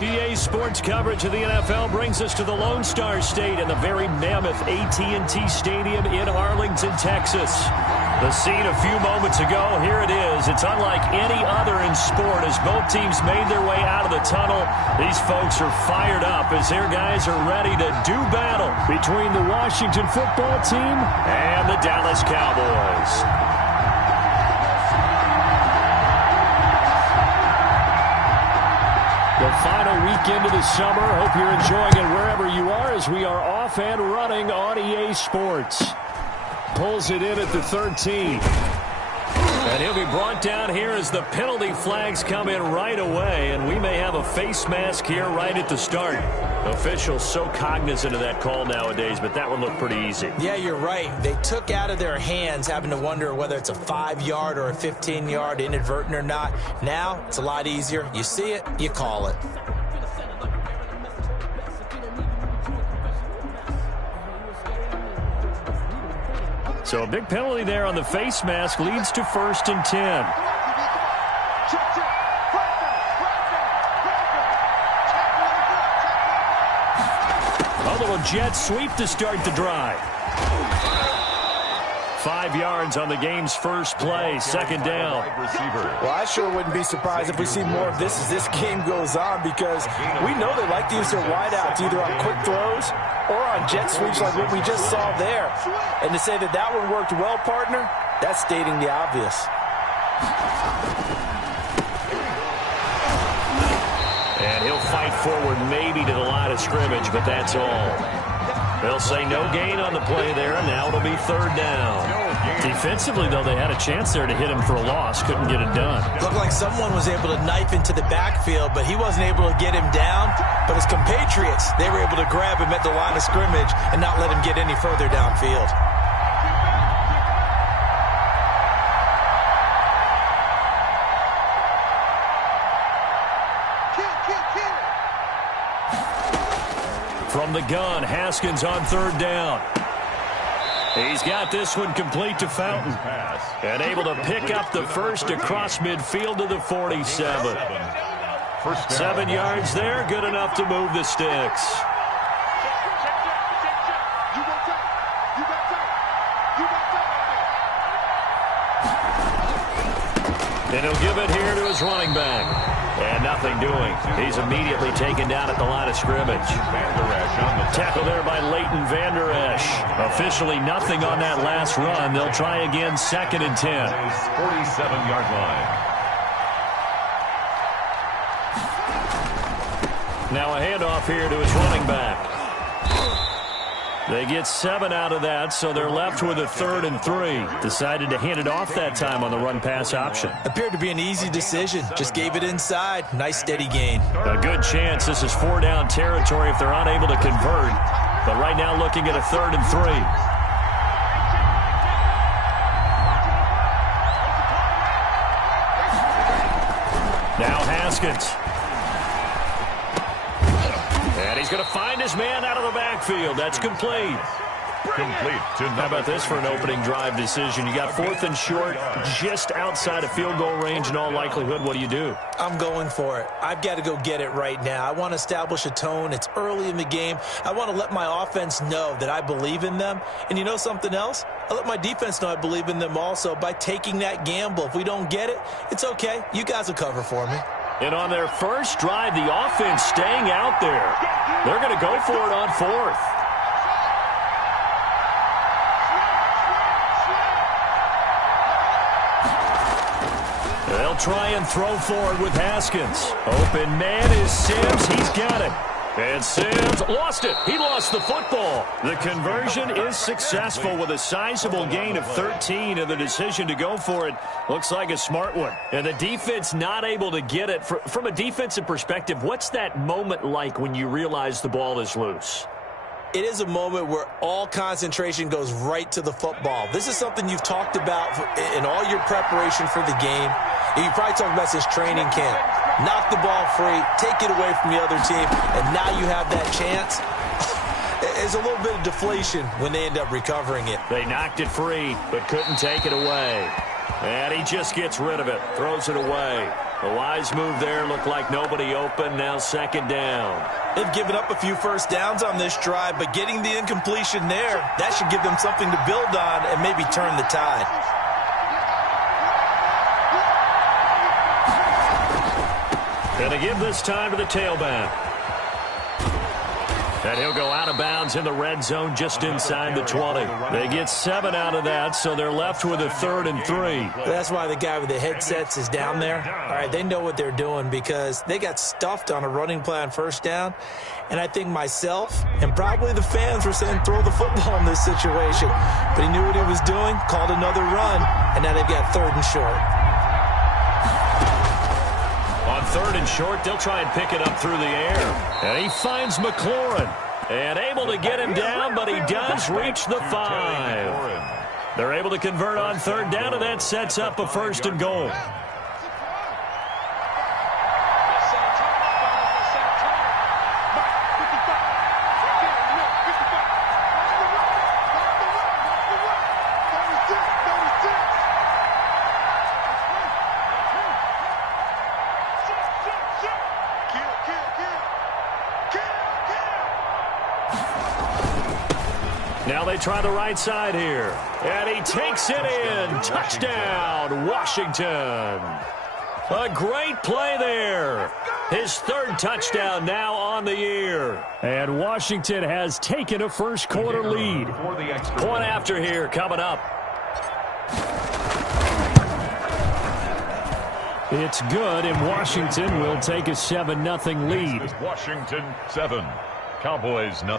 EA Sports coverage of the NFL brings us to the Lone Star State and the very mammoth AT&T Stadium in Arlington, Texas. The scene a few moments ago, here it is. It's unlike any other in sport as both teams made their way out of the tunnel. These folks are fired up as their guys are ready to do battle between the Washington football team and the Dallas Cowboys. The final weekend of the summer. Hope you're enjoying it wherever you are as we are off and running on EA Sports. Pulls it in at the 13. And he'll be brought down here as the penalty flags come in right away. And we may have a face mask here right at the start. Officials so cognizant of that call nowadays, but that one looked pretty easy. Yeah, you're right. They took out of their hands having to wonder whether it's a 5-yard or a 15-yard inadvertent or not. Now, it's a lot easier. You see it, you call it. So a big penalty there on the face mask leads to 1st and 10. A little jet sweep to start the drive. 5 yards on the game's first play, 2nd down. Well, I sure wouldn't be surprised if we see more of this as this game goes on because we know they like to use their wideouts either on quick throws or on jet sweeps like what we just saw there. And to say that that one worked well, partner, that's stating the obvious. And he'll fight forward maybe to the line of scrimmage, but that's all. They'll say no gain on the play there, and now it'll be 3rd down. Defensively, though, they had a chance there to hit him for a loss. Couldn't get it done. Looked like someone was able to knife into the backfield, but he wasn't able to get him down. But his compatriots, they were able to grab him at the line of scrimmage and not let him get any further downfield. From the gun, Haskins on 3rd down. He's got this one complete to Fountain. And able to pick up the first across midfield to the 47. 7 yards there, good enough to move the sticks. And he'll give it here to his running back. And nothing doing. He's immediately taken down at the line of scrimmage. Tackle there by Leighton Vander Esch. Officially nothing on that last run. They'll try again, 2nd and 10. 47-yard line. Now a handoff here to his running back. They get 7 out of that, so they're left with a 3rd and 3. Decided to hand it off that time on the run-pass option. Appeared to be an easy decision. Just gave it inside. Nice, steady gain. A good chance this is 4-down territory if they're unable to convert. But right now looking at a 3rd and 3. Now Haskins. And he's going to find his man out of the backfield. That's complete. How about this for an opening drive decision? You got 4th and short, just outside of field goal range in all likelihood. What do you do? I'm going for it. I've got to go get it right now. I want to establish a tone. It's early in the game. I want to let my offense know that I believe in them. And you know something else? I let my defense know I believe in them also by taking that gamble. If we don't get it, it's okay. You guys will cover for me. And on their first drive, the offense staying out there. They're going to go for it on 4th. They'll try and throw forward with Haskins. Open man is Sims. He's got it. And Sims lost it. He lost the football. The conversion is successful with a sizable gain of 13, and the decision to go for it looks like a smart one. And the defense not able to get it. From a defensive perspective, what's that moment like when you realize the ball is loose? It is a moment where all concentration goes right to the football. This is something you've talked about in all your preparation for the game. You probably talked about since training camp. Knock the ball free, take it away from the other team, and now you have that chance. There's a little bit of deflation when they end up recovering it. They knocked it free, but couldn't take it away. And he just gets rid of it. Throws it away. The wise move there. Looked like nobody open. Now second down. They've given up a few first downs on this drive, but getting the incompletion there, that should give them something to build on and maybe turn the tide. Gonna give this time to the tailback. And he'll go out of bounds in the red zone just inside the 20. They get 7 out of that, so they're left with a 3rd and 3. That's why the guy with the headsets is down there. All right, they know what they're doing because they got stuffed on a running play on first down. And I think myself and probably the fans were saying throw the football in this situation. But he knew what he was doing, called another run, and now they've got 3rd and short. On 3rd and short, they'll try and pick it up through the air. And he finds McLaurin. And able to get him down, but he does reach the 5. They're able to convert on 3rd down, and that sets up a 1st and goal. Now they try the right side here. And he takes it in. Touchdown, Washington. A great play there. His 3rd touchdown now on the year. And Washington has taken a first quarter lead. Point after here coming up. It's good, and Washington will take a 7-0 lead. Washington 7, Cowboys 0.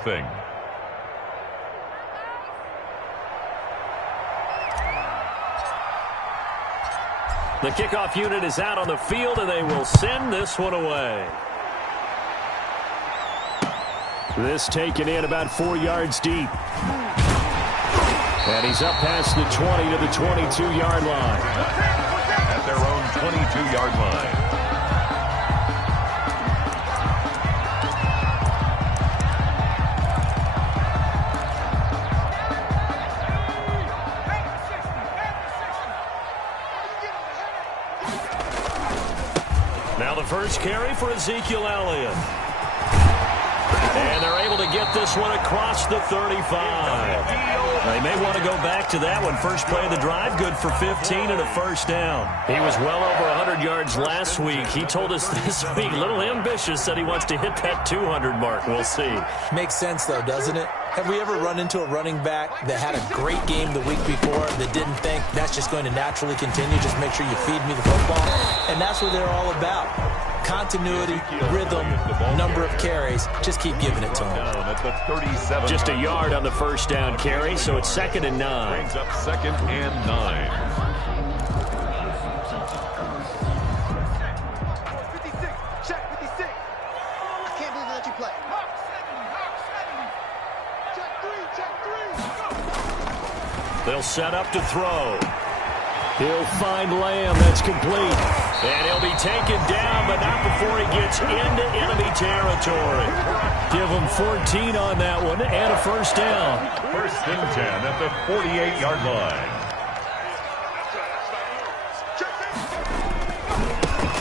The kickoff unit is out on the field, and they will send this one away. This taken in about 4 yards deep. And he's up past the 20 to the 22-yard line. At their own 22-yard line. Now the first carry for Ezekiel Elliott. And they're able to get this one across the 35. They may want to go back to that one. First play of the drive, good for 15 and a first down. He was well over 100 yards last week. He told us this week, a little ambitious, said he wants to hit that 200 mark. We'll see. Makes sense, though, doesn't it? Have we ever run into a running back that had a great game the week before that didn't think that's just going to naturally continue? Just make sure you feed me the football. And that's what they're all about. Continuity, rhythm, number of carries. Just keep giving it to them. Just a yard on the first down carry, so it's 2nd and 9. Brings up 2nd and 9. 56. Check 56. I can't believe they let you play. Check 3. They'll set up to throw. He'll find Lamb. That's complete. And he'll be taken down, but not before he gets into enemy territory. Give him 14 on that one and a first down. 1st and 10 at the 48-yard line.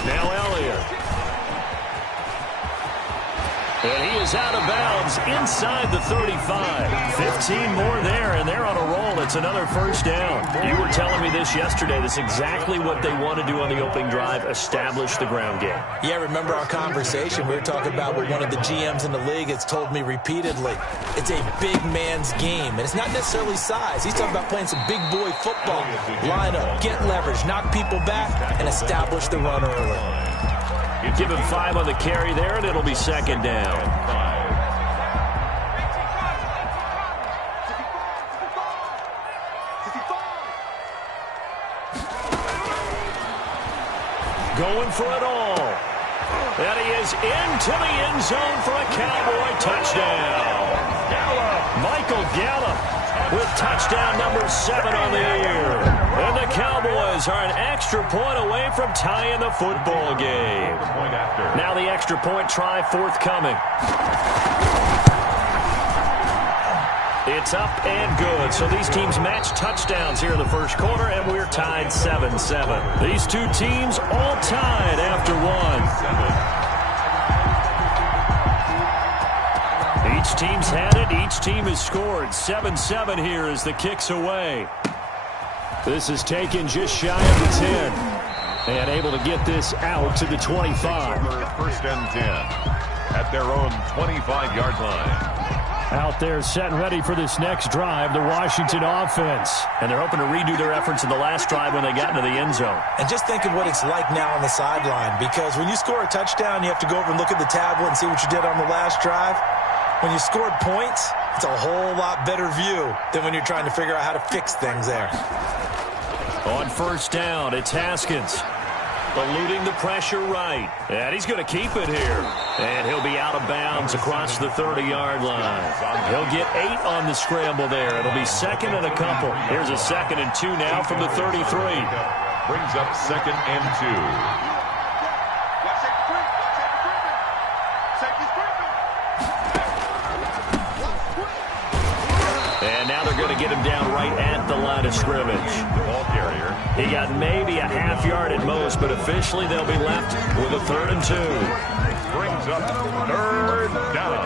Now Elliott. And he is out of bounds inside the 35. 15 more there, and they're on a roll. It's another first down. You were telling me this yesterday. That's exactly what they want to do on the opening drive, establish the ground game. Yeah, remember our conversation? We were talking about what one of the GMs in the league has told me repeatedly. It's a big man's game, and it's not necessarily size. He's talking about playing some big boy football. Line up, get leverage, knock people back, and establish the run early. Give him 5 on the carry there, and it'll be 2nd down. Going for it all. And he is into the end zone for a Cowboy touchdown. Michael Gallup with touchdown number 7 on the year. And the Cowboys are an extra point away from tying the football game. Now the extra point try forthcoming. It's up and good. So these teams match touchdowns here in the first quarter, and we're tied 7-7. These two teams all tied after one. Each team's had it. Each team has scored. 7-7 here as the kick's away. This is taken just shy of the 10. And able to get this out to the 25. First and 10 at their own 25-yard line. Out there set and ready for this next drive, the Washington offense. And they're hoping to redo their efforts in the last drive when they got into the end zone. And just think of what it's like now on the sideline, because when you score a touchdown, you have to go over and look at the tablet and see what you did on the last drive. When you scored points, it's a whole lot better view than when you're trying to figure out how to fix things there. On first down, it's Haskins. Eluding the pressure right. And he's going to keep it here. And he'll be out of bounds across the 30-yard line. He'll get 8 on the scramble there. It'll be second and a couple. Here's a 2nd and 2 now from the 33. Brings up 2nd and 2. And now they're going to get him down right at the line of scrimmage. Ball carrier. He got maybe a half yard at most, but officially they'll be left with a 3rd and 2. Brings up 3rd down.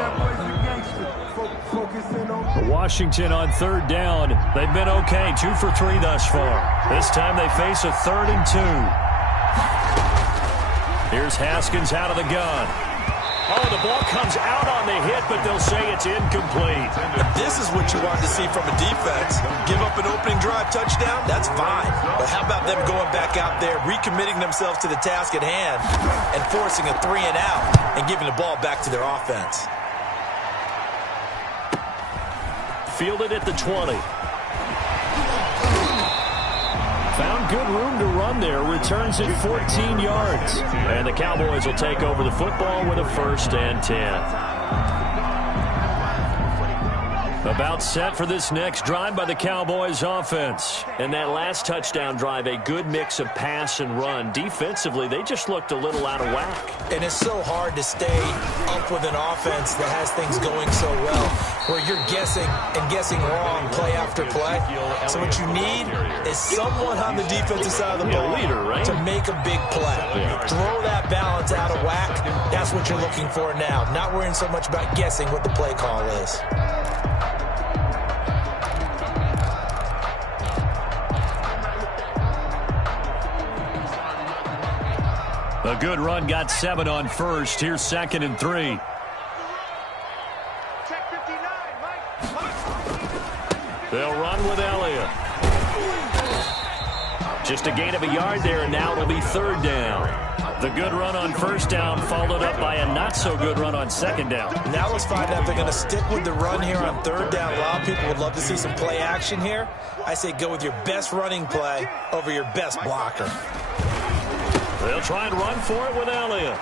Washington on 3rd down. They've been okay, 2 for 3 thus far. This time they face a 3rd and 2. Here's Haskins out of the gun. Oh, the ball comes out on the hit, but they'll say it's incomplete. This is what you want to see from a defense. Give up an opening drive touchdown, that's fine. But how about them going back out there, recommitting themselves to the task at hand, and forcing a 3 and out, and giving the ball back to their offense. Fielded at the 20. Found good room to run there. Returns it 14 yards. And the Cowboys will take over the football with a 1st and 10. About set for this next drive by the Cowboys offense. And that last touchdown drive, a good mix of pass and run. Defensively, they just looked a little out of whack. And it's so hard to stay up with an offense that has things going so well, where you're guessing and guessing wrong play after play. So what you need is someone on the defensive side of the ball to make a big play. Throw that balance out of whack. That's what you're looking for now. Not worrying so much about guessing what the play call is. A good run, got 7 on first. Here's 2nd and 3. They'll run with Elliott. Just a gain of a yard there, and now it'll be 3rd down. The good run on first down followed up by a not-so-good run on 2nd down. Now let's find out if they're going to stick with the run here on 3rd down. A lot of people would love to see some play action here. I say go with your best running play over your best blocker. They'll try and run for it with Elliott.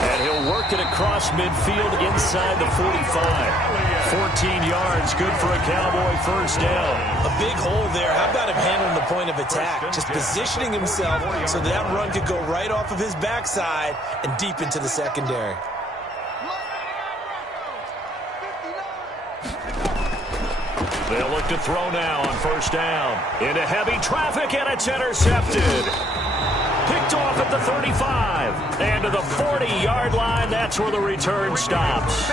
And he'll work it across midfield inside the 45. 14 yards, good for a Cowboy 1st down. A big hole there. How about him handling the point of attack? Just positioning himself so that run could go right off of his backside and deep into the secondary. They'll look to throw now on 1st down. Into heavy traffic, and it's intercepted. Picked off at the 35. And to the 40-yard line, that's where the return stops.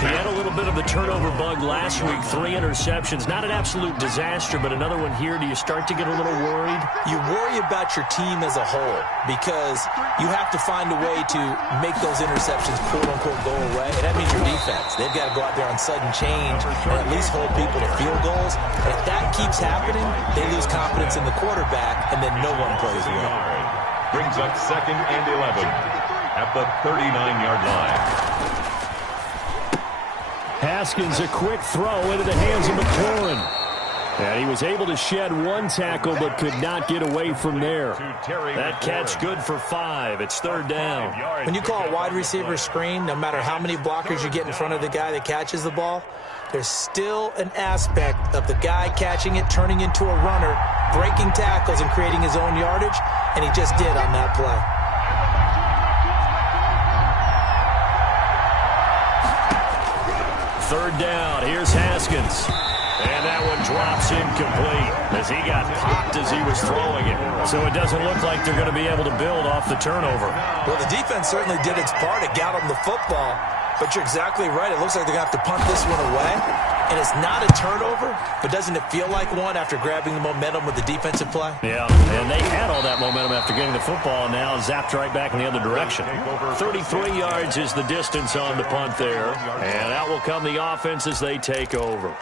He had a little bit of the turnover bug last week. 3 interceptions. Not an absolute disaster, but another one here. Do you start to get a little worried? You worry about your team as a whole because you have to find a way to make those interceptions, quote-unquote, go away. And that means your defense. They've got to go out there on sudden change and at least hold people to field goals. And if that keeps happening, they lose confidence in the quarterback, and then no one plays well. Brings up 2nd and 11 at the 39-yard line. Haskins, a quick throw into the hands of McLaurin. And he was able to shed 1 tackle but could not get away from there. That catch good for 5. It's 3rd down. When you call a wide receiver screen, no matter how many blockers you get in front of the guy that catches the ball, there's still an aspect of the guy catching it, turning into a runner, breaking tackles and creating his own yardage, and he just did on that play. third down. Here's Haskins. And that one drops incomplete as he got popped as he was throwing it. So it doesn't look like they're going to be able to build off the turnover. Well, the defense certainly did its part. It got them the football. But you're exactly right. It looks like they're going to have to punt this one away. And it's not a turnover, but doesn't it feel like one after grabbing the momentum with the defensive play? Yeah, and they had all that momentum after getting the football, and now zapped right back in the other direction. 33 yards is the distance on the punt there. And out will come the offense as they take over.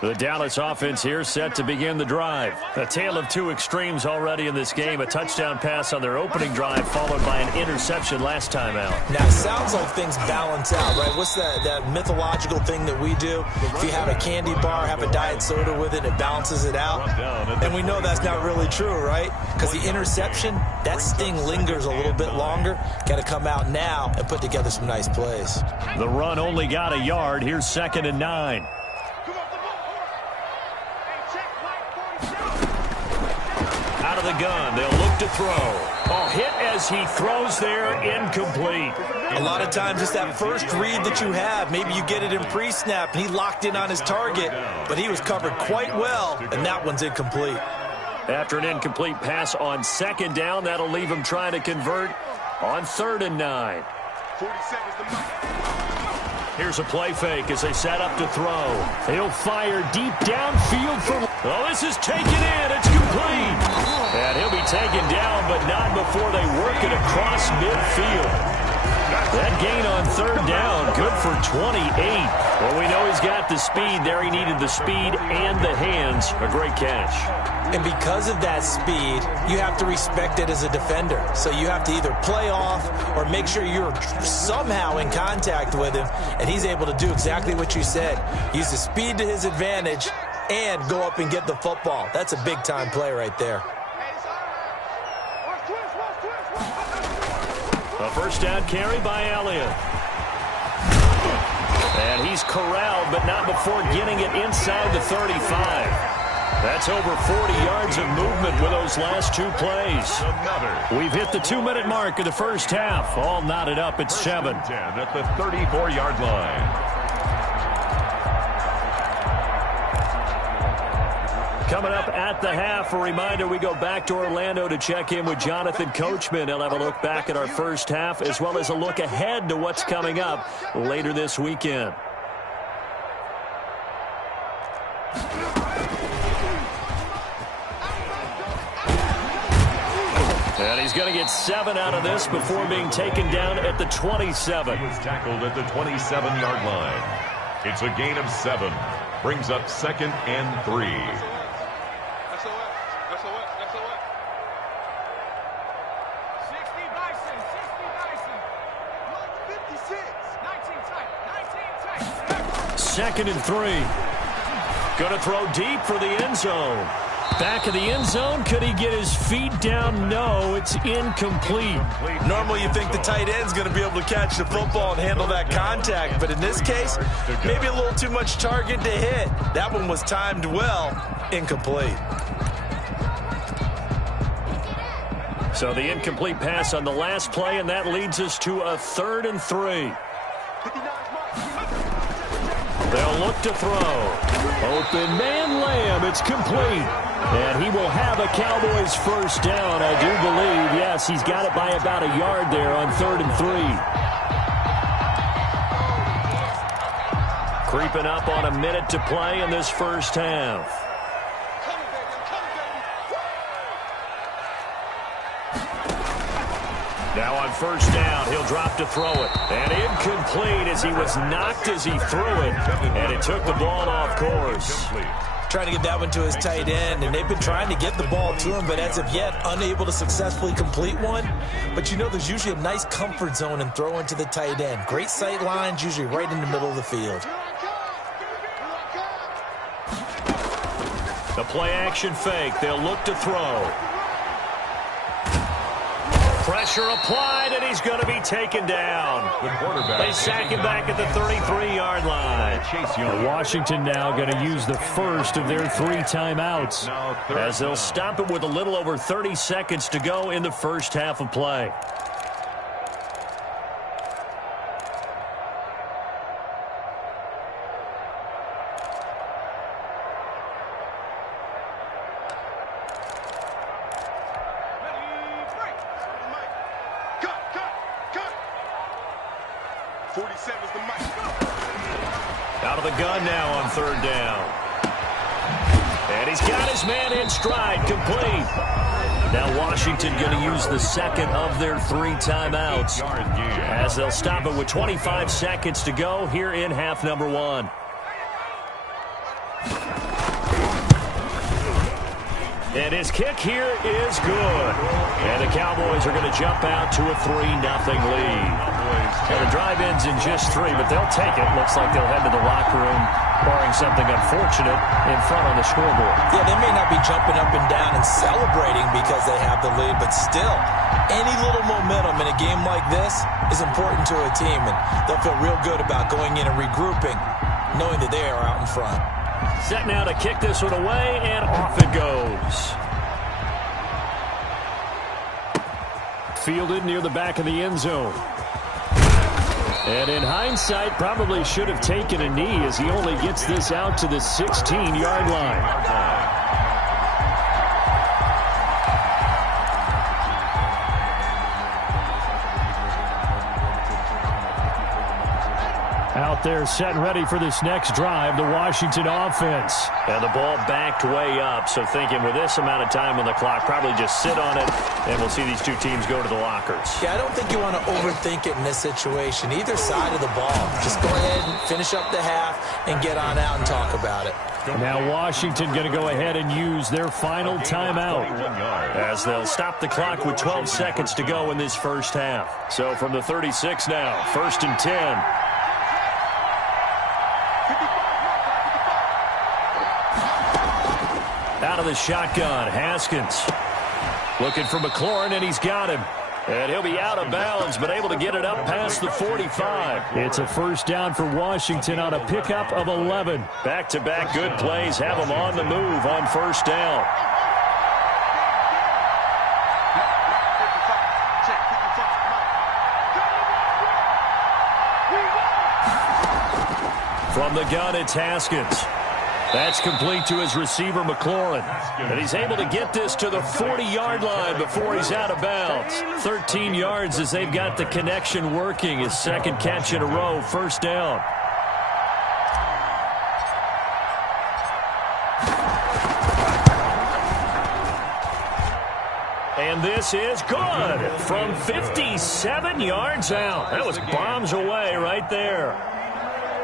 The Dallas offense here set to begin the drive. A tale of two extremes already in this game. A touchdown pass on their opening drive followed by an interception last time out. Now, it sounds like things balance out, right? What's that mythological thing that we do? If you have a candy bar, have a diet soda with it, it balances it out. And we know that's not really true, right? Because the interception, that sting lingers a little bit longer. Got to come out now and put together some nice plays. The run only got a yard. Here's 2nd and 9. Out of the gun, they'll look to throw. Oh, hit as he throws there, incomplete. A lot of times it's that first read that you have. Maybe you get it in pre-snap, and he locked in on his target, but he was covered quite well, and that one's incomplete. After an incomplete pass on 2nd down, that'll leave him trying to convert on 3rd and 9. 40 seconds to move. Here's a play fake as they set up to throw. He'll fire deep downfield for... Oh, this is taken in. It's complete. And he'll be taken down, but not before they work it across midfield. That gain on 3rd down, good for 28. Well, we know he's got the speed there. He needed the speed and the hands. A great catch. And because of that speed, you have to respect it as a defender. So you have to either play off or make sure you're somehow in contact with him, and he's able to do exactly what you said. Use the speed to his advantage and go up and get the football. That's a big-time play right there. A first down carry by Elliott. And he's corralled, but not before getting it inside the 35. That's over 40 yards of movement with those last two plays. We've hit the 2-minute mark of the first half. All knotted up at 7. 10 at the 34-yard line. Coming up at the half, a reminder, we go back to Orlando to check in with Jonathan Coachman. He'll have a look back at our first half as well as a look ahead to what's coming up later this weekend. And he's going to get 7 out of this before being taken down at the 27. He was tackled at the 27-yard line. It's a gain of 7. Brings up 2nd and 3. Second and 3. Going to throw deep for the end zone. Back of the end zone. Could he get his feet down? No, it's incomplete. Normally you think the tight end's going to be able to catch the football and handle that contact, but in this case, maybe a little too much target to hit. That one was timed well. Incomplete. So the incomplete pass on the last play, and that leads us to a 3rd and 3. They'll look to throw. Open man Lamb. It's complete. And he will have a Cowboys first down, I do believe. Yes, he's got it by about a yard there on 3rd and 3. Creeping up on a minute to play in this first half. Now on first down, he'll drop to throw it. And incomplete as he was knocked as he threw it. And it took the ball off course. Trying to get that one to his tight end, and they've been trying to get the ball to him, but as of yet, unable to successfully complete one. But you know, there's usually a nice comfort zone in throwing to the tight end. Great sight lines, usually right in the middle of the field. The play action fake. They'll look to throw. Pressure applied, and he's going to be taken down. They sack him back at the 33-yard line. Washington now going to use the first of their 3 timeouts as they'll stop it with a little over 30 seconds to go in the first half of play. 47's the mic. Out of the gun now on third down. And he's got his man in stride, complete. Now Washington going to use the second of their 3 timeouts as they'll stop it with 25 seconds to go here in half number 1. And his kick here is good. And the Cowboys are going to jump out to a 3-0 lead. And the drive ends in just 3, but they'll take it. Looks like they'll head to the locker room, barring something unfortunate, in front on the scoreboard. Yeah, they may not be jumping up and down and celebrating because they have the lead, but still, any little momentum in a game like this is important to a team, and they'll feel real good about going in and regrouping, knowing that they are out in front. Set now to kick this one away, and off it goes. Fielded near the back of the end zone. And in hindsight, probably should have taken a knee as he only gets this out to the 16-yard line. Out there set and ready for this next drive, the Washington offense. And the ball backed way up, so thinking with this amount of time on the clock, probably just sit on it, and we'll see these two teams go to the lockers. Yeah, I don't think you want to overthink it in this situation. Either side of the ball. Just go ahead and finish up the half and get on out and talk about it. Now Washington going to go ahead and use their final timeout as they'll stop the clock with 12 seconds to go in this first half. So from the 36 now, 1st and 10. Out of the shotgun, Haskins looking for McLaurin, and he's got him. And he'll be out of bounds, but able to get it up past the 45. It's a first down for Washington on a pickup of 11. Back-to-back good plays have them on the move on first down. From the gun, it's Haskins. That's complete to his receiver, McLaurin. And he's able to get this to the 40-yard line before he's out of bounds. 13 yards as they've got the connection working. His second catch in a row, first down. And this is good from 57 yards out. That was bombs away right there.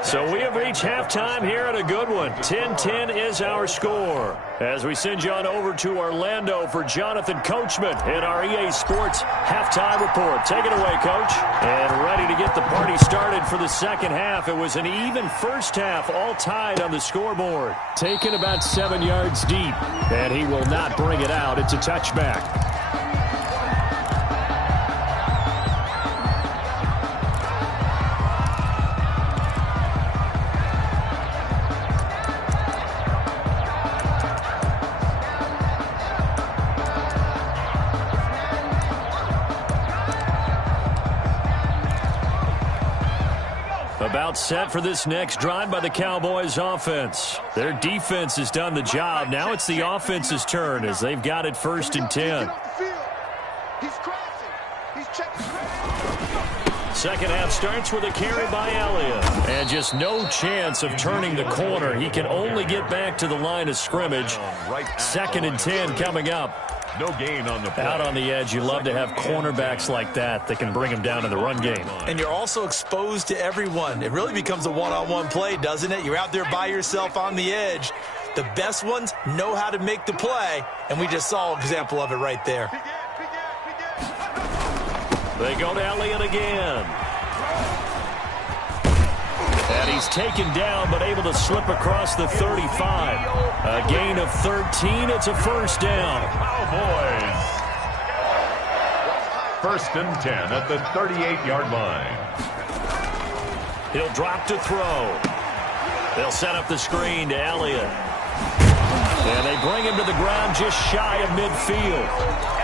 So we have reached halftime here at a good one. 10-10 is our score. As we send you on over to Orlando for Jonathan Coachman in our EA Sports halftime report. Take it away, Coach. And ready to get the party started for the second half. It was an even first half, all tied on the scoreboard. Taken about 7 yards deep, and he will not bring it out. It's a touchback. About set for this next drive by the Cowboys offense. Their defense has done the job. Now it's the offense's turn as they've got it 1st and 10. Second half starts with a carry by Elliott. And just no chance of turning the corner. He can only get back to the line of scrimmage. 2nd and 10 coming up. No gain on the play. Out on the edge, you love to have cornerbacks like that can bring them down in the run game. And you're also exposed to everyone. It really becomes a one-on-one play, doesn't it? You're out there by yourself on the edge. The best ones know how to make the play, and we just saw an example of it right there. They go to Elliott again. And he's taken down, but able to slip across the 35. A gain of 13. It's a first down. Cowboys. 1st and 10 at the 38-yard line. He'll drop to throw. They'll set up the screen to Elliott. And they bring him to the ground just shy of midfield.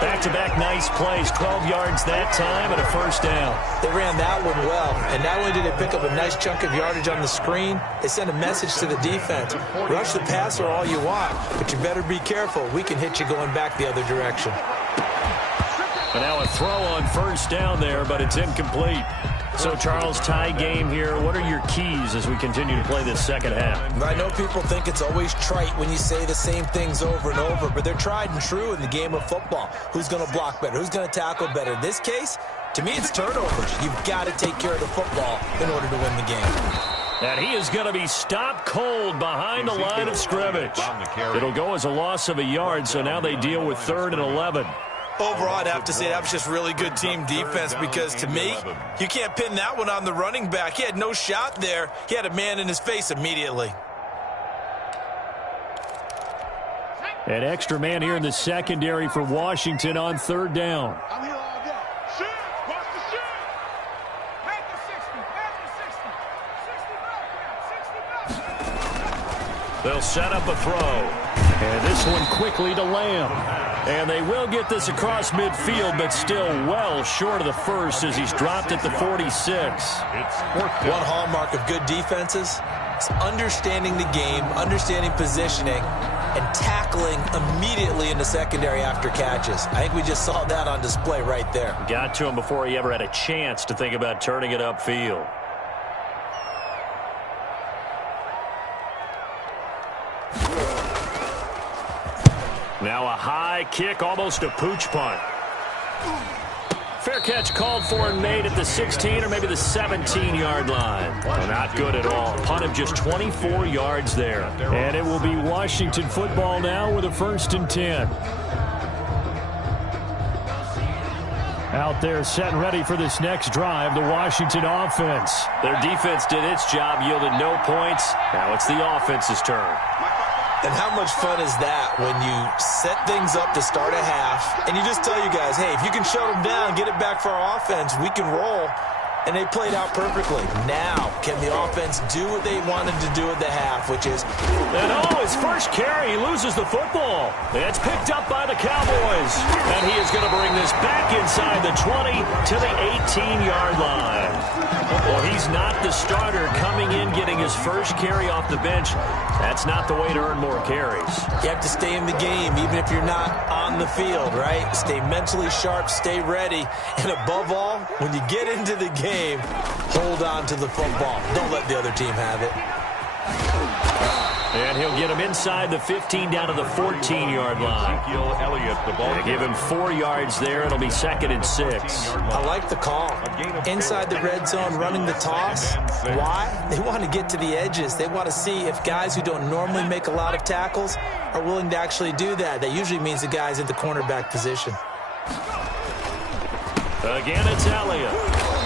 Back-to-back nice plays, 12 yards that time and a first down. They ran that one well, and not only did they pick up a nice chunk of yardage on the screen, they sent a message to the defense. Rush the passer all you want, but you better be careful. We can hit you going back the other direction. And now a throw on first down there, but it's incomplete. So, Charles, tie game here. What are your keys as we continue to play this second half? I know people think it's always trite when you say the same things over and over, but they're tried and true in the game of football. Who's going to block better? Who's going to tackle better? In this case, to me, it's turnovers. You've got to take care of the football in order to win the game. And he is going to be stopped cold behind the line of scrimmage. It'll go as a loss of a yard, so now they deal with 3rd and 11. Overall, I'd have to say that was just really good team defense because, to me, you can't pin that one on the running back. He had no shot there. He had a man in his face immediately. An extra man here in the secondary for Washington on 3rd down. They'll set up a throw. And this one quickly to Lamb. And they will get this across midfield, but still well short of the first as he's dropped at the 46. One hallmark of good defenses is understanding the game, understanding positioning, and tackling immediately in the secondary after catches. I think we just saw that on display right there. Got to him before he ever had a chance to think about turning it upfield. Now a high kick, almost a pooch punt. Fair catch called for and made at the 16 or maybe the 17-yard line. Well, not good at all. Punt of just 24 yards there. And it will be Washington football now with a 1st and 10. Out there set and ready for this next drive, the Washington offense. Their defense did its job, yielded no points. Now it's the offense's turn. And how much fun is that when you set things up to start a half and you just tell you guys, hey, if you can shut them down, get it back for our offense, we can roll. And they played out perfectly. Now, can the offense do what they wanted to do at the half, which is... And his first carry, he loses the football. It's picked up by the Cowboys. And he is going to bring this back inside the 20 to the 18-yard line. Well, he's not the starter coming in, getting his first carry off the bench. That's not the way to earn more carries. You have to stay in the game, even if you're not on the field, right? Stay mentally sharp, stay ready. And above all, when you get into the game, hold on to the football. Don't let the other team have it. And he'll get him inside the 15 down to the 14-yard line. They give him 4 yards there. It'll be 2nd and 6. I like the call. Inside the red zone, running the toss. Why? They want to get to the edges. They want to see if guys who don't normally make a lot of tackles are willing to actually do that. That usually means the guy's in the cornerback position. Again, it's Elliott.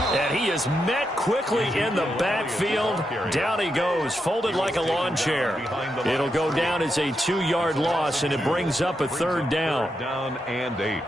And he is met quickly in the backfield. Down he goes, folded like a lawn chair. It'll go down as a 2-yard loss, and it brings up a 3rd down. Down and 8.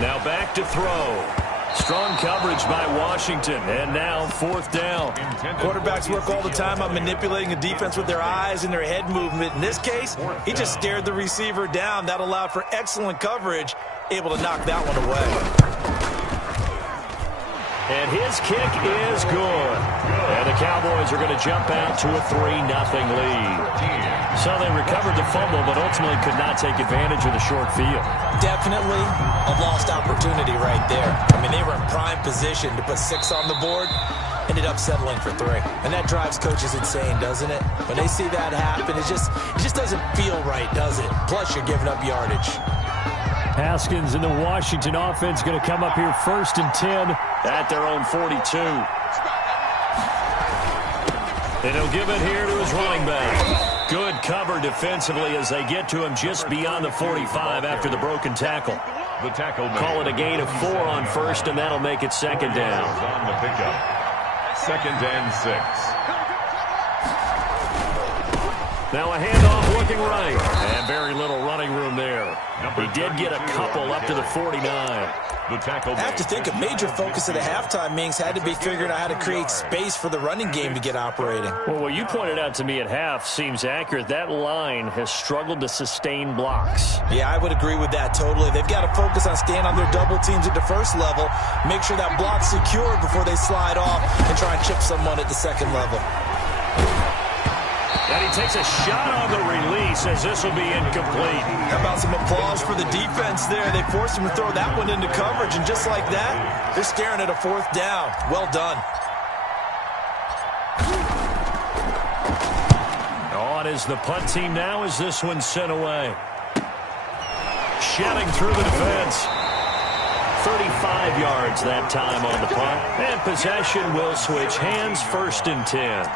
Now back to throw. Strong coverage by Washington, and now 4th down. Quarterbacks work all the time on manipulating the defense with their eyes and their head movement. In this case, he just stared the receiver down. That allowed for excellent coverage, able to knock that one away. And his kick is good. And the Cowboys are going to jump out to a 3-0 lead. So they recovered the fumble, but ultimately could not take advantage of the short field. Definitely a lost opportunity right there. I mean, they were in prime position to put 6 on the board, ended up settling for 3. And that drives coaches insane, doesn't it? When they see that happen, it just doesn't feel right, does it? Plus, you're giving up yardage. Haskins and the Washington offense going to come up here 1st and 10 at their own 42. And he'll give it here to his running back. Good cover defensively as they get to him just beyond the 45 after the broken tackle. The tackle Call it a gain of 4 on 1st, and that'll make it 2nd down. On the pickup. 2nd and 6. Now a handoff looking right. And very little running room there. He did get a couple up to the 49. I have to think a major focus of the halftime meetings had to be figuring out how to create space for the running game to get operating. Well, what you pointed out to me at half seems accurate. That line has struggled to sustain blocks. Yeah, I would agree with that totally. They've got to focus on staying on their double teams at the first level, make sure that block's secured before they slide off and try and chip someone at the second level. And he takes a shot on the release as this will be incomplete. How about some applause for the defense there? They forced him to throw that one into coverage, and just like that, they're staring at a fourth down. Well done. On is the punt team now as this one's sent away. Shedding through the defense. 35 yards that time on the punt. And possession will switch hands, 1st and 10.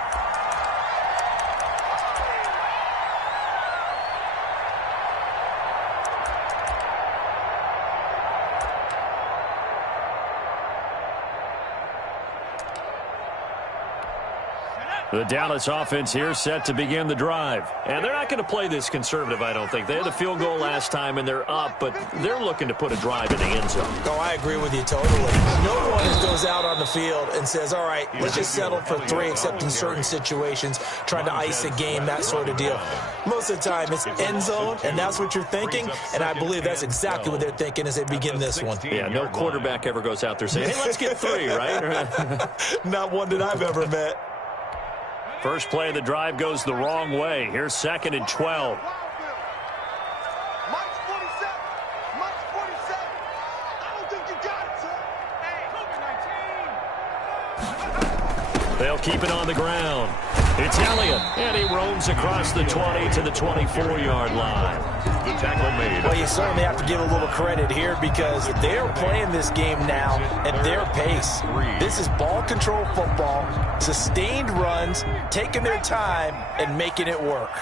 The Dallas offense here set to begin the drive. And they're not going to play this conservative, I don't think. They had a field goal last time, and they're up, but they're looking to put a drive in the end zone. Oh, I agree with you totally. No one goes out on the field and says, all right, let's just settle for 3, except in certain situations, trying to ice a game, that sort of deal. Most of the time, it's end zone, and that's what you're thinking, and I believe that's exactly what they're thinking as they begin this one. Yeah, no quarterback ever goes out there saying, hey, let's get 3, right? Not one that I've ever met. First play of the drive goes the wrong way. Here's 2nd and 12. They'll keep it on the ground. It's Elliott, and he roams across the 20 to the 24-yard line. The tackle made. Well, you certainly have to give a little credit here because they're playing this game now at their pace. This is ball control football, sustained runs, taking their time, and making it work.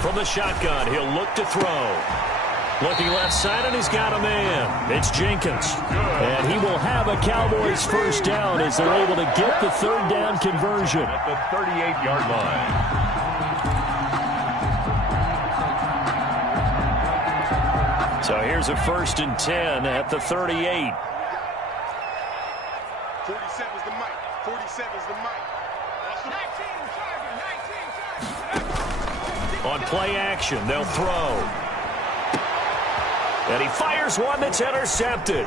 From the shotgun, he'll look to throw. Looking left side, and he's got a man. It's Jenkins. And he will have a Cowboys first down as they're able to get the 3rd down conversion. At the 38-yard line. So here's a 1st and 10 at the 38. 47's the mic. 47's the mic. 19, On play action, they'll throw. And he fires one that's intercepted.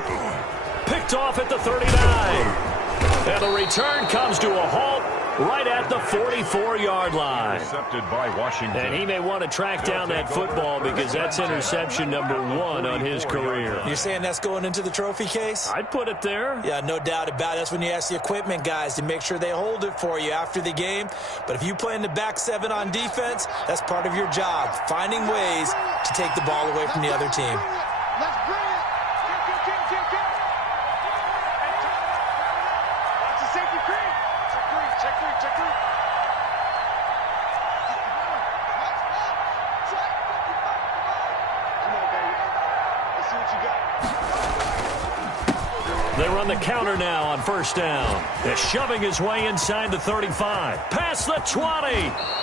Picked off at the 39. And the return comes to a halt right at the 44-yard line. Intercepted by Washington. And he may want to track down that football because that's interception number 1 on his career. You're saying that's going into the trophy case? I'd put it there. Yeah, no doubt about it. That's when you ask the equipment guys to make sure they hold it for you after the game. But if you play in the back 7 on defense, that's part of your job, finding ways to take the ball away from the other team. let's bring it. Watch the safety creep. Check three. Come on, baby. Let's see what you got. They run the counter now on 1st down. They're shoving his way inside the 35. Past the 20.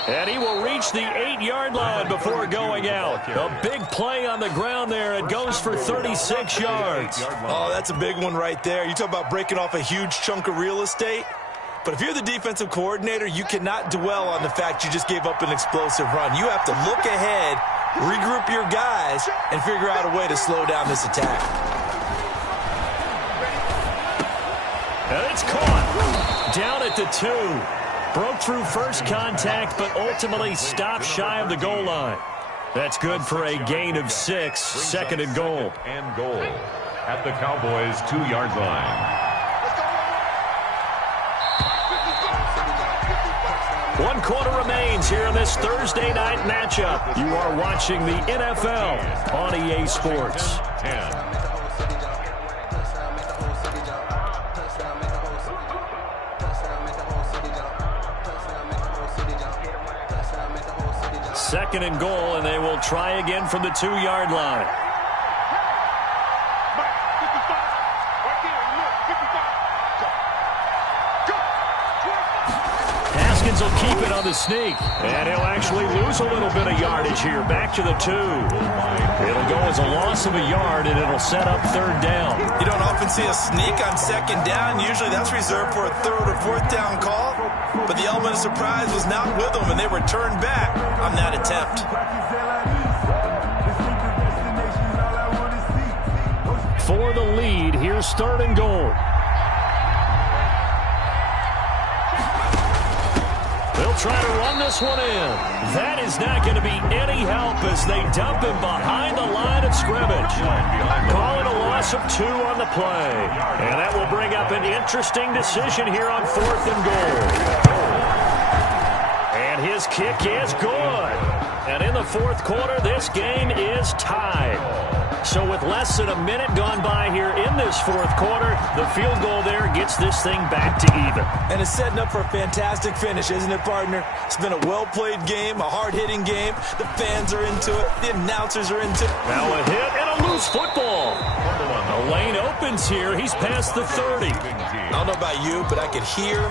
And he will reach the 8-yard line before going out. A big play on the ground there. It goes for 36 yards. Oh, that's a big one right there. You talk about breaking off a huge chunk of real estate. But if you're the defensive coordinator, you cannot dwell on the fact you just gave up an explosive run. You have to look ahead, regroup your guys, and figure out a way to slow down this attack. And it's caught. Down at the 2. Broke through first contact, but ultimately stopped shy of the goal line. That's good for a gain of 6. 2nd and goal. And goal at the Cowboys' 2-yard line. 1 quarter remains here in this Thursday night matchup. You are watching the NFL on EA Sports. 10. Second and goal, and they will try again from the 2-yard line. Mike, 55. Right there, look, 55. Lions will keep it on the sneak. And he'll actually lose a little bit of yardage here. Back to the 2. It'll go as a loss of a yard, and it'll set up 3rd down. You don't often see a sneak on 2nd down. Usually that's reserved for a 3rd or 4th down call. But the element of surprise was not with them, and they returned back on that attempt. For the lead, here's 3rd and goal. They'll try to run this one in. That is not going to be any help as they dump him behind the line of scrimmage. Calling a loss of 2 on the play. And that will bring up an interesting decision here on 4th and goal. And his kick is good. And in the 4th quarter, this game is tied. So with less than a minute gone by here in this 4th quarter, the field goal there gets this thing back to even. And it's setting up for a fantastic finish, isn't it, partner? It's been a well-played game, a hard-hitting game. The fans are into it. The announcers are into it. Now a hit and a loose football. The lane opens here. He's past the 30. I don't know about you, but I could hear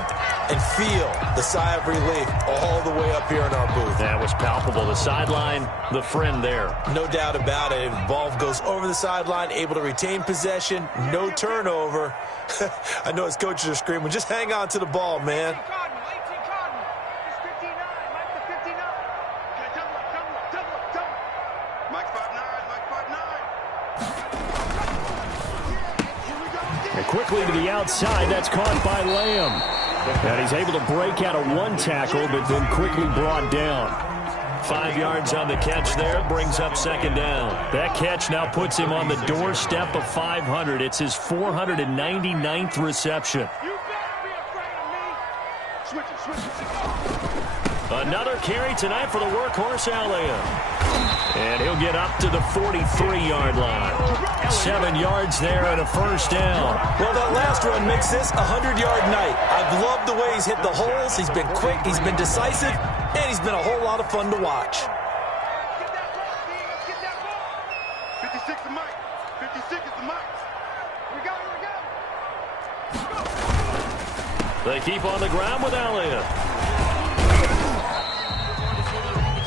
and feel the sigh of relief all the way up here in our booth. That was palpable. The sideline, the friend there. No doubt about it. The ball goes over the sideline, able to retain possession, no turnover. I know his coaches are screaming, just hang on to the ball, man. And quickly to the outside, that's caught by Lamb. And he's able to break out of 1 tackle, but then quickly brought down. 5 yards on the catch there, brings up 2nd down. That catch now puts him on the doorstep of 500. It's his 499th reception. Another carry tonight for the workhorse, Elliott. And he'll get up to the 43-yard line. 7 yards there and a 1st down. Well, that last run makes this a 100-yard night. I've loved the way he's hit the holes. He's been quick, he's been decisive, and he's been a whole lot of fun to watch. 56 is Mike. 56 is the Mike. Here we go, here we go. They keep on the ground with Elliott.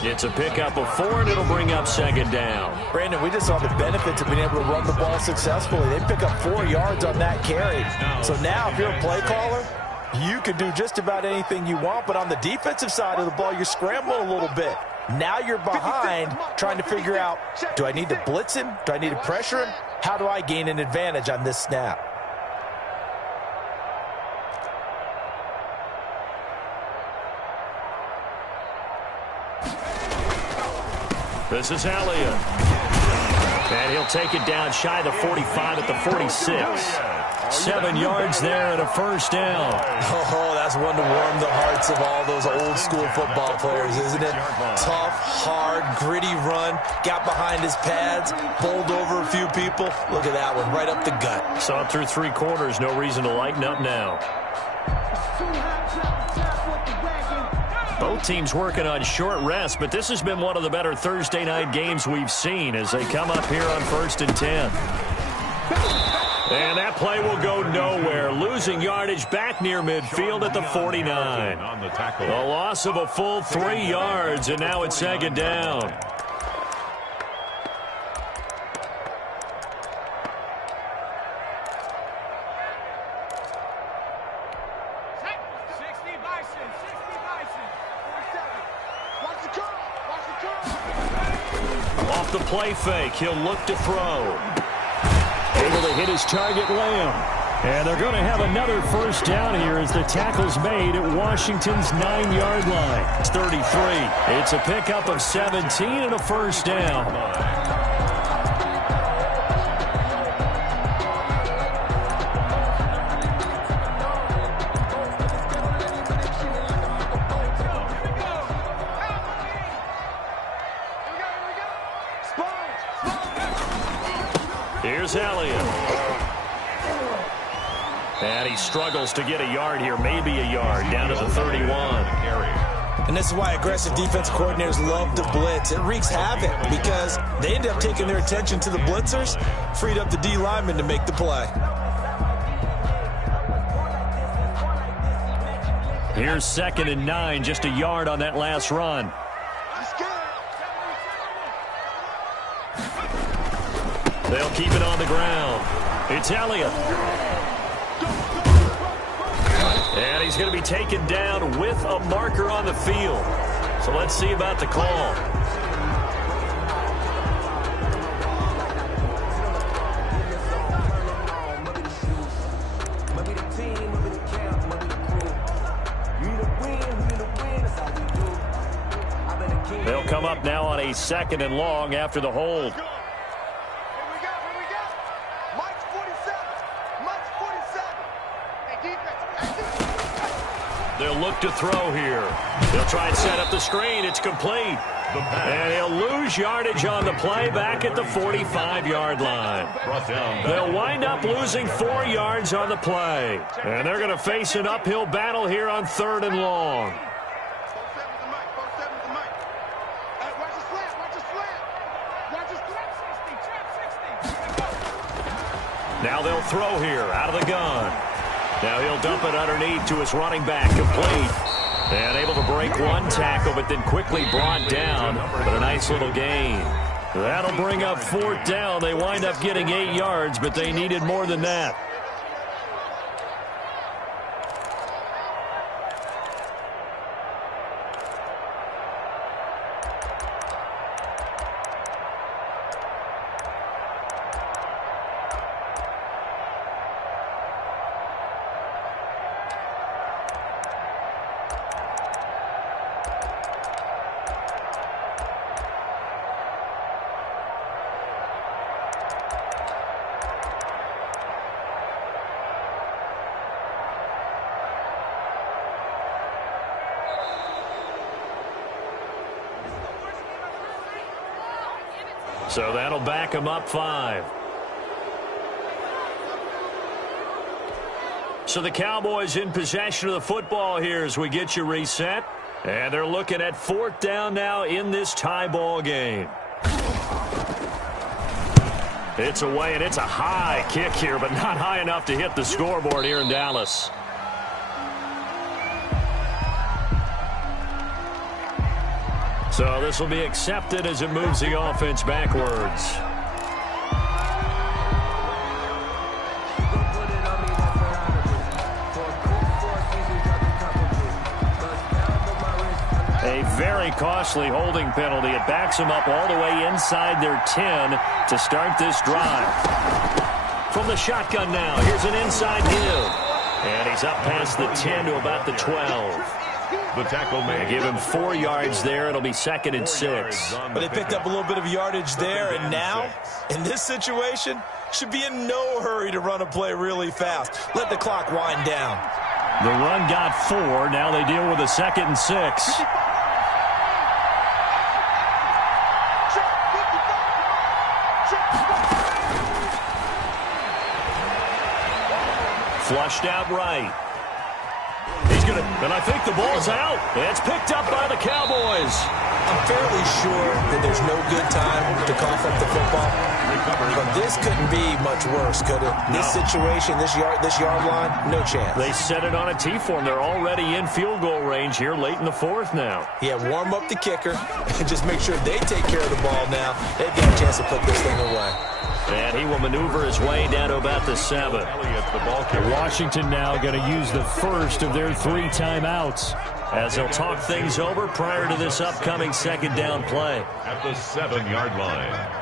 It's a pickup of 4, and it'll bring up 2nd down. Brandon, we just saw the benefits of being able to run the ball successfully. They pick up 4 yards on that carry. So now if you're a play caller, you can do just about anything you want, but on the defensive side of the ball, you're scrambling a little bit. Now you're behind trying to figure out, do I need to blitz him? Do I need to pressure him? How do I gain an advantage on this snap? This is Elliott. And he'll take it down shy of the 45 at the 46. 7 yards there and a 1st down. Oh, that's one to warm the hearts of all those old school football players, isn't it? Tough, hard, gritty run. Got behind his pads, bowled over a few people. Look at that one, right up the gut. Saw it through 3 quarters. No reason to lighten up now. Both teams working on short rest, but this has been one of the better Thursday night games we've seen as they come up here on 1st and 10. And that play will go nowhere. Losing yardage back near midfield at the 49. A loss of a full 3 yards, and now it's 2nd down. Off the play fake, he'll look to throw. Able to hit his target, Lamb. And they're going to have another 1st down here as the tackle's made at Washington's 9-yard line. It's 33. It's a pickup of 17 and a 1st down. Here's Elliott. And he struggles to get a yard here, maybe a yard, down to the 31. And this is why aggressive defense coordinators love to blitz. It wreaks havoc because they end up taking their attention to the blitzers, freed up the D lineman to make the play. Here's 2nd and 9, just a yard on that last run. They'll keep it on the ground. It's Elliott. And he's going to be taken down with a marker on the field. So let's see about the call. They'll come up now on a 2nd and long after the hold. They'll look to throw here. They'll try and set up the screen. It's complete. And he'll lose yardage on the play back at the 45-yard line. They'll wind up losing 4 yards on the play. And they're going to face an uphill battle here on 3rd and long. Now they'll throw here out of the gun. Now he'll dump it underneath to his running back, complete. And able to break one tackle, but then quickly brought down. But a nice little gain. That'll bring up 4th down. They wind up getting 8 yards, but they needed more than that. So that'll back him up 5. So the Cowboys in possession of the football here as we get you reset. And they're looking at 4th down now in this tie ball game. It's away, and it's a high kick here, but not high enough to hit the scoreboard here in Dallas. So this will be accepted as it moves the offense backwards. A very costly holding penalty. It backs them up all the way inside their 10 to start this drive. From the shotgun now, here's an inside give. And he's up past the 10 to about the 12. The tackle may give him 4 yards there. It'll be 2nd and 6. But they picked up a little bit of yardage there, and now, in this situation, should be in no hurry to run a play really fast. Let the clock wind down. The run got 4. Now they deal with a 2nd and 6. Flushed out right. He's going to, and I think the ball's out. It's picked up by the Cowboys. I'm fairly sure that there's no good time to cough up the football. But this couldn't be much worse, could it? This situation, this yard line, no chance. They set it on a T-form. They're already in field goal range here late in the 4th now. Yeah, warm up the kicker and just make sure they take care of the ball now. They've got a chance to put this thing away. And he will maneuver his way down to about the 7. Washington now going to use the first of their 3 timeouts as they'll talk things over prior to this upcoming 2nd down play. At the 7-yard line.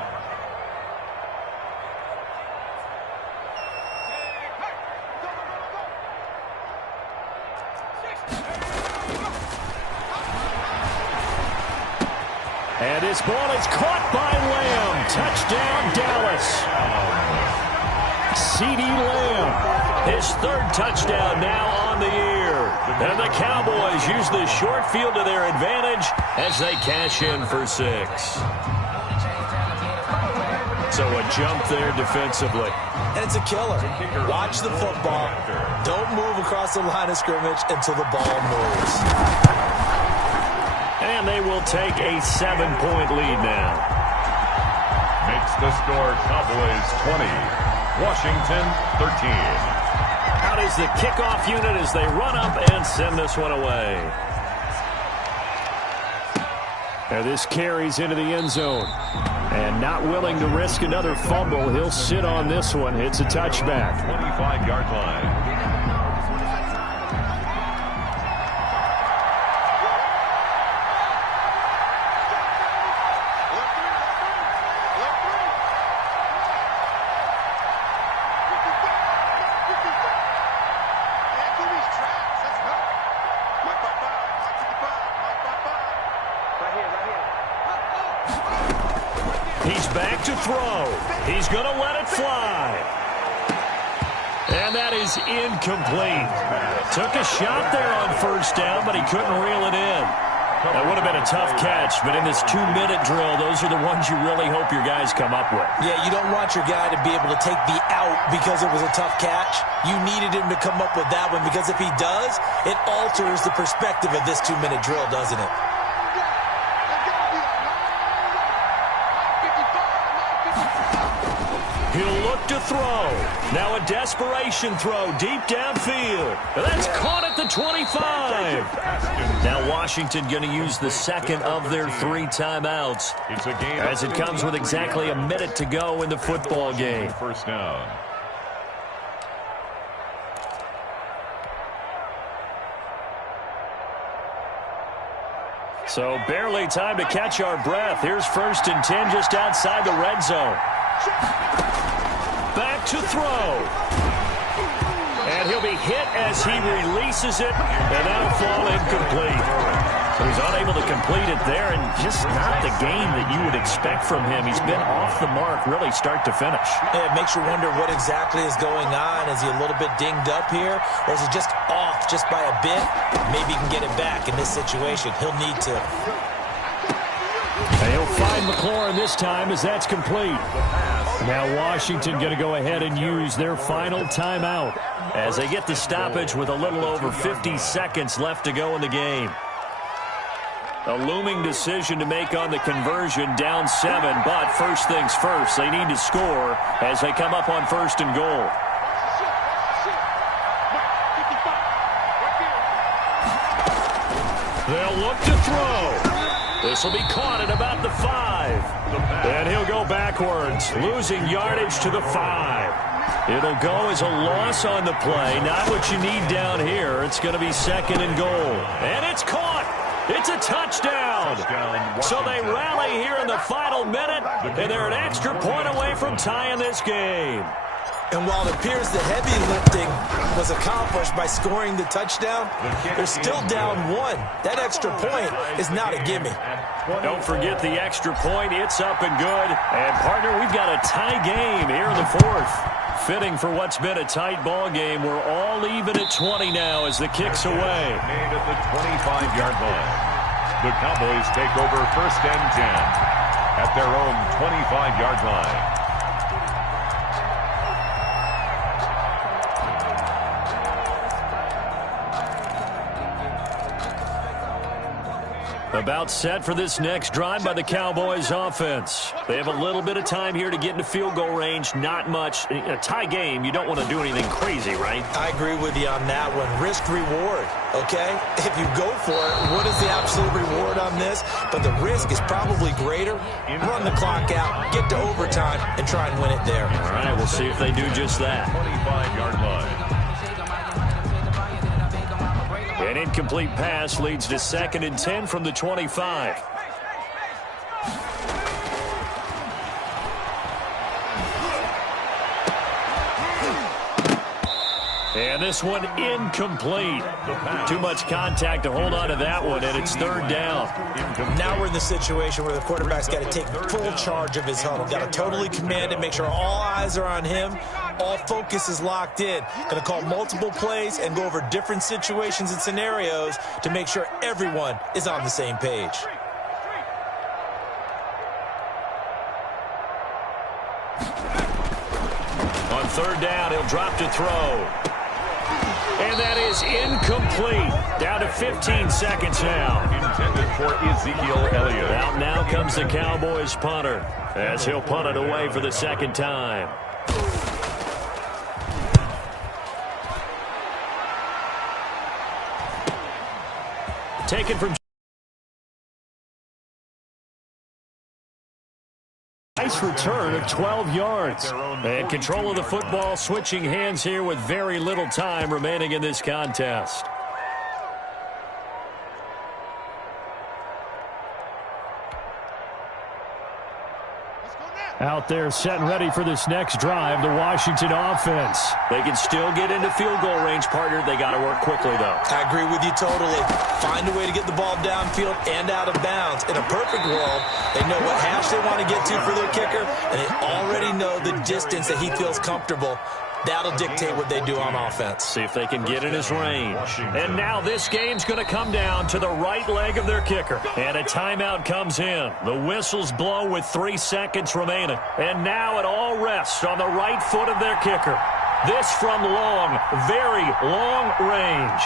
And this ball is caught by Lamb. Touchdown, Dallas. CeeDee Lamb, his 3rd touchdown now on the year. And the Cowboys use the short field to their advantage as they cash in for 6. So a jump there defensively. And it's a killer. Watch the football. Don't move across the line of scrimmage until the ball moves. And they will take a 7-point lead now. Makes the score Cowboys 20, Washington 13. Out is the kickoff unit as they run up and send this one away. And this carries into the end zone. And not willing to risk another fumble, he'll sit on this one. It's a touchback. 25-yard line. He's back to throw. He's going to let it fly. And that is incomplete. Took a shot there on first down, but he couldn't reel it in. That would have been a tough catch, but in this 2-minute drill, those are the ones you really hope your guys come up with. Yeah, you don't want your guy to be able to take the out because it was a tough catch. You needed him to come up with that one because if he does, it alters the perspective of this 2-minute drill, doesn't it? He'll look to throw. Now a desperation throw deep downfield. That's caught at the 25. Now Washington going to use the second of their 3 timeouts as it comes with exactly a minute to go in the football game. First down. So barely time to catch our breath. Here's 1st and 10 just outside the red zone. Back to throw. And he'll be hit as he releases it, and that'll fall incomplete. So he's unable to complete it there, and just not the game that you would expect from him. He's been off the mark really start to finish. Yeah, it makes you wonder what exactly is going on. Is he a little bit dinged up here, or is he just off just by a bit? Maybe he can get it back in this situation. He'll need to. And he'll find McLaurin this time as that's complete. Now Washington going to go ahead and use their final timeout as they get the stoppage with a little over 50 seconds left to go in the game. A looming decision to make on the conversion, down 7, but first things first, they need to score as they come up on 1st and goal. They'll look to throw. This will be caught at about the 5. And he'll go backwards, losing yardage to the 5. It'll go as a loss on the play. Not what you need down here. It's going to be 2nd and goal. And it's caught. It's a touchdown. So they rally here in the final minute, and they're an extra point away from tying this game. And while it appears the heavy lifting was accomplished by scoring the touchdown, they're still down 1. That extra point is not a gimme. Don't forget the extra point. It's up and good. And, partner, we've got a tie game here in the 4th. Fitting for what's been a tight ball game. We're all even at 20 now as the kick's away. Made at the 25-yard line. The Cowboys take over 1st and 10 at their own 25-yard line. About set for this next drive by the Cowboys offense. They have a little bit of time here to get into field goal range. Not much. In a tie game, you don't want to do anything crazy, right? I agree with you on that one. Risk reward, okay? If you go for it, what is the absolute reward on this? But the risk is probably greater. Run the clock out, get to overtime, and try and win it there. All right, we'll see if they do just that. 25-yard line. An incomplete pass leads to 2nd and 10 from the 25. And this one incomplete. Too much contact to hold on to that one, and it's 3rd down. Now we're in the situation where the quarterback's got to take full charge of his huddle. Got to totally command it, make sure all eyes are on him. All focus is locked in. Going to call multiple plays and go over different situations and scenarios to make sure everyone is on the same page. On 3rd down, he'll drop to throw. And that is incomplete. Down to 15 seconds now. Intended for Ezekiel Elliott. Out now comes the Cowboys punter as he'll punt it away for the 2nd time. Taken from... Nice return of 12 yards. And control of the football, switching hands here with very little time remaining in this contest. Out there set and ready for this next drive, the Washington offense. They can still get into field goal range, partner. They got to work quickly, though. I agree with you totally. Find a way to get the ball downfield and out of bounds. In a perfect world, they know what hash they want to get to for their kicker, and they already know the distance that he feels comfortable. That'll dictate what they do on offense. See if they can get in his range. And now this game's going to come down to the right leg of their kicker. And a timeout comes in. The whistles blow with 3 seconds remaining. And now it all rests on the right foot of their kicker. This from long, very long range.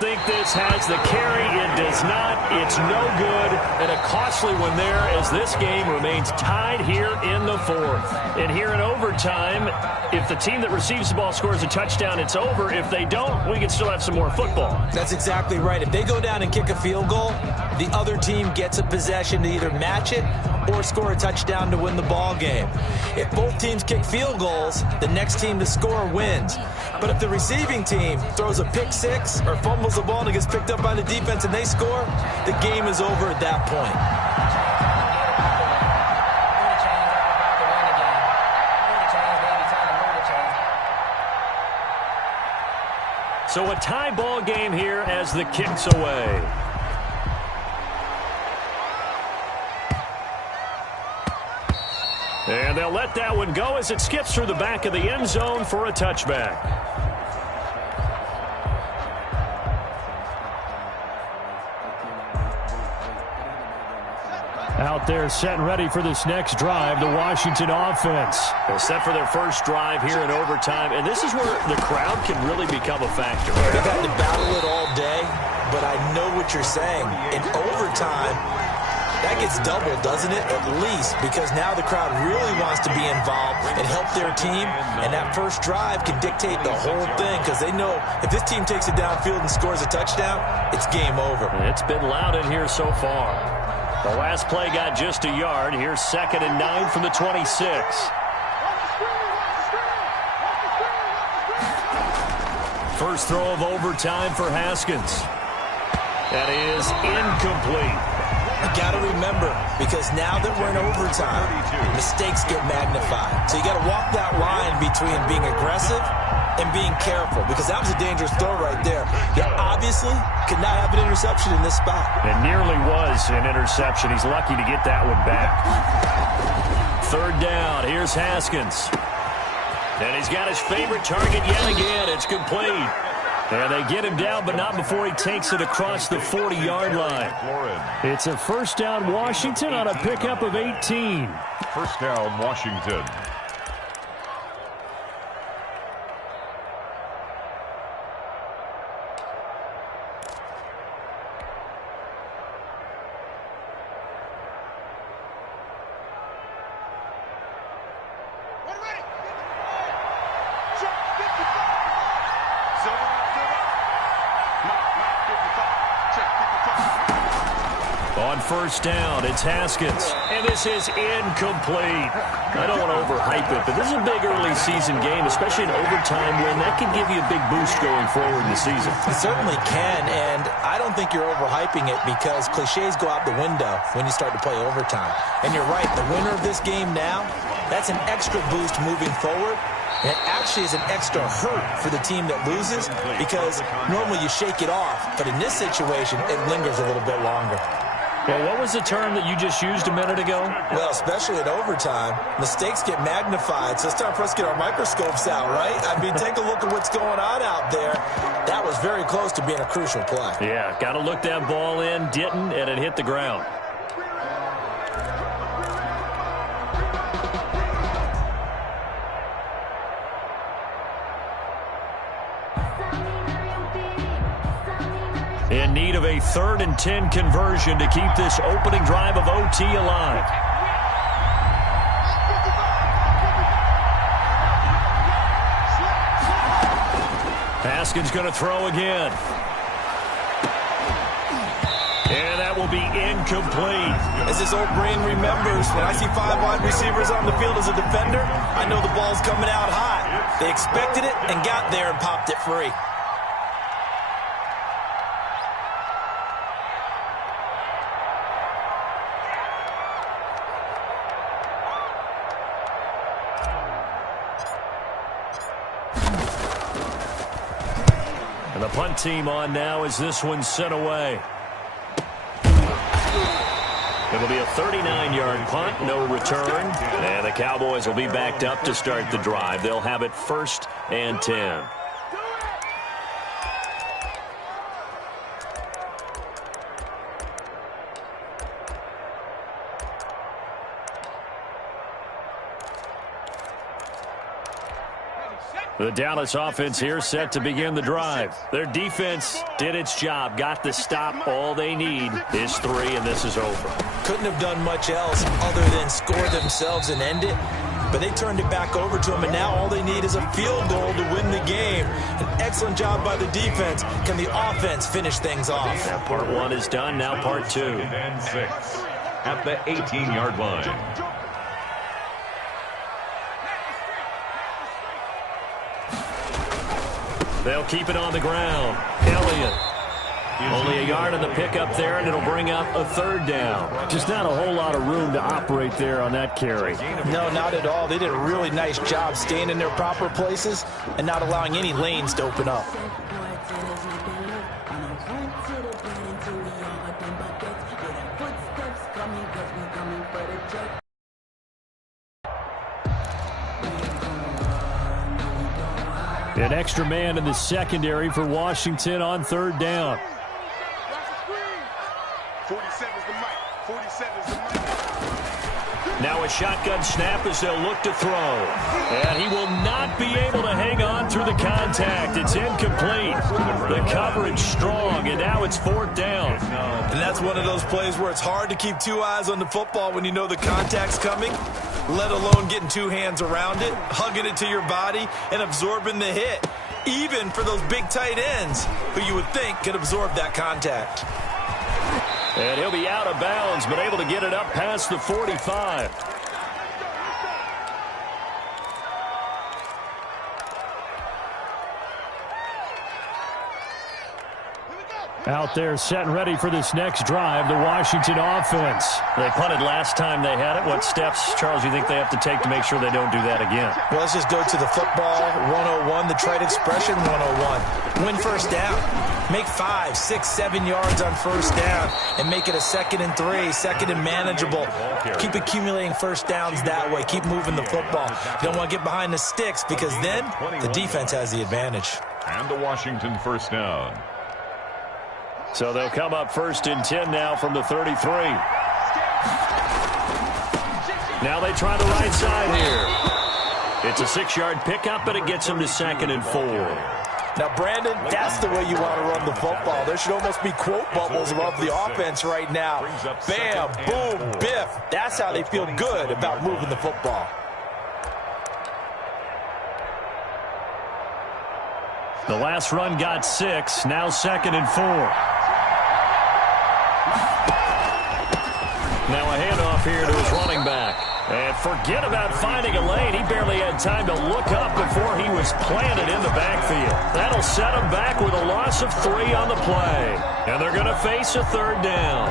Think this has the carry. It does not. It's no good. And a costly one there as this game remains tied here in the 4th. And here in overtime, if the team that receives the ball scores a touchdown, it's over. If they don't, we can still have some more football. That's exactly right. If they go down and kick a field goal, the other team gets a possession to either match it or score a touchdown to win the ball game. If both teams kick field goals, the next team to score wins. But if the receiving team throws a pick six or fumbles the ball and it gets picked up by the defense and they score, the game is over at that point. So a tie ball game here as the kick's away. And they'll let that one go as it skips through the back of the end zone for a touchback. Out there set and ready for this next drive, the Washington offense. They're set for their first drive here in overtime, and this is where the crowd can really become a factor. They've had to battle it all day, but I know what you're saying. In overtime, that gets doubled, doesn't it? At least, because now the crowd really wants to be involved and help their team, and that first drive can dictate the whole thing because they know if this team takes it downfield and scores a touchdown, it's game over. It's been loud in here so far. The last play got just a yard. Here's 2nd and 9 from the 26. First throw of overtime for Haskins. That is incomplete. You got to remember, because now that we're in overtime, mistakes get magnified. So you got to walk that line between being aggressive and being careful, because that was a dangerous throw right there. You obviously could not have an interception in this spot. It nearly was an interception. He's lucky to get that one back. 3rd down. Here's Haskins. And he's got his favorite target yet again. It's complete. And they get him down, but not before he takes it across the 40-yard line. It's a first down Washington on a pickup of 18. First down Washington. On first down, it's Haskins. And this is incomplete. I don't want to overhype it, but this is a big early season game, especially an overtime win. That can give you a big boost going forward in the season. It certainly can, and I don't think you're overhyping it because cliches go out the window when you start to play overtime. And you're right, the winner of this game now, that's an extra boost moving forward. And it actually is an extra hurt for the team that loses because normally you shake it off. But in this situation, it lingers a little bit longer. Well, what was the term that you just used a minute ago? Well, especially at overtime, mistakes get magnified. So it's time for us to get our microscopes out, right? I mean, take a look at what's going on out there. That was very close to being a crucial play. Yeah, got to look that ball in, didn't, and it hit the ground. In need of a 3rd and 10 conversion to keep this opening drive of OT alive. Haskins going to throw again. And that will be incomplete. As this old brain remembers, when I see 5 wide receivers on the field as a defender, I know the ball's coming out hot. They expected it and got there and popped it free. And the punt team on now as this one's sent away. It'll be a 39-yard punt, no return. And the Cowboys will be backed up to start the drive. They'll have it 1st and 10. The Dallas offense here set to begin the drive. Their defense did its job, got the stop. All they need is 3, and this is over. Couldn't have done much else other than score themselves and end it. But they turned it back over to them, and now all they need is a field goal to win the game. An excellent job by the defense. Can the offense finish things off? Now part 1 is done, now part 2. And 6 at the 18-yard line. They'll keep it on the ground. Elliott. Only a yard on the pickup there, and it'll bring up a 3rd down. Just not a whole lot of room to operate there on that carry. No, not at all. They did a really nice job staying in their proper places and not allowing any lanes to open up. An extra man in the secondary for Washington on 3rd down. 47's the mic. 47's the mic. Now a shotgun snap as they'll look to throw. And he will not be able to hang on through the contact. It's incomplete. The coverage strong, and now it's 4th down. And that's one of those plays where it's hard to keep 2 eyes on the football when you know the contact's coming, let alone getting 2 hands around it, hugging it to your body, and absorbing the hit. Even for those big tight ends who you would think could absorb that contact. And he'll be out of bounds, but able to get it up past the 45. Out there set and ready for this next drive, the Washington offense. They punted last time they had it. What steps, Charles, you think they have to take to make sure they don't do that again? Well, let's just go to the football 101, the trade expression 101. Win 1st down. Make 5, 6, 7 yards on 1st down and make it a 2nd and 3, 2nd and manageable. Keep accumulating 1st downs that way. Keep moving the football. You don't want to get behind the sticks because then the defense has the advantage. And the Washington 1st down. So they'll come up 1st and 10 now from the 33. Now they try the right side here. It's a 6-yard pickup, but it gets them to 2nd and 4. Now, Brandon, that's the way you want to run the football. There should almost be quote bubbles above the offense right now. Bam, boom, biff. That's how they feel good about moving the football. The last run got 6, now 2nd and 4. Now a handoff here to his running back. And forget about finding a lane. He barely had time to look up before he was planted in the backfield. That'll set him back with a loss of 3 on the play. And they're going to face a 3rd down.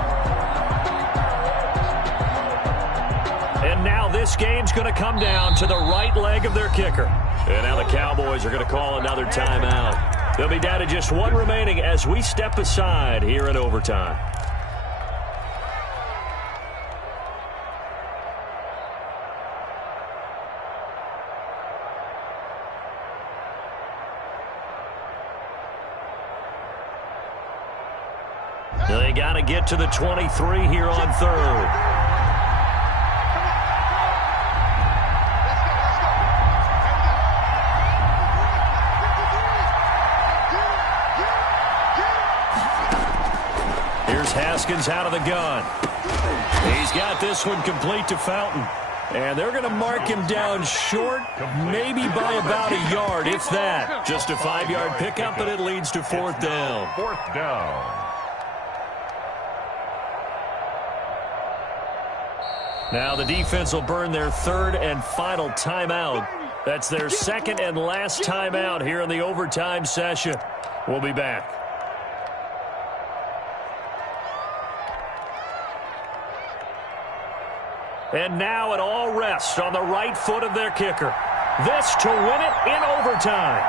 And now this game's going to come down to the right leg of their kicker. And now the Cowboys are going to call another timeout. They'll be down to just 1 remaining as we step aside here in overtime. They got to get to the 23 here on 3rd. Here's Haskins out of the gun. He's got this one complete to Fountain. And they're going to mark him down short, maybe by about a yard, if that. Just a 5-yard pickup, and it leads to fourth down. Fourth down. Now the defense will burn their third and final timeout. That's their second and last timeout here in the overtime session. We'll be back. And now it all rests on the right foot of their kicker. This to win it in overtime.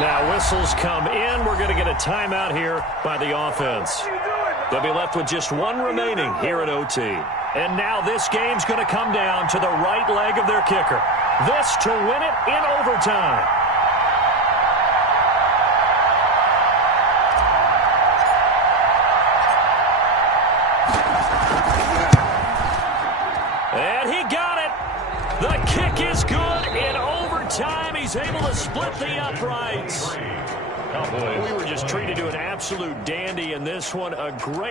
Now whistles come in. We're going to get a timeout here by the offense. They'll be left with just one remaining here at OT. And now this game's going to come down to the right leg of their kicker. This to win it in overtime. And he got it. The kick is good in overtime. He's able to split the uprights. We were just treated to an absolute dandy in this one. A great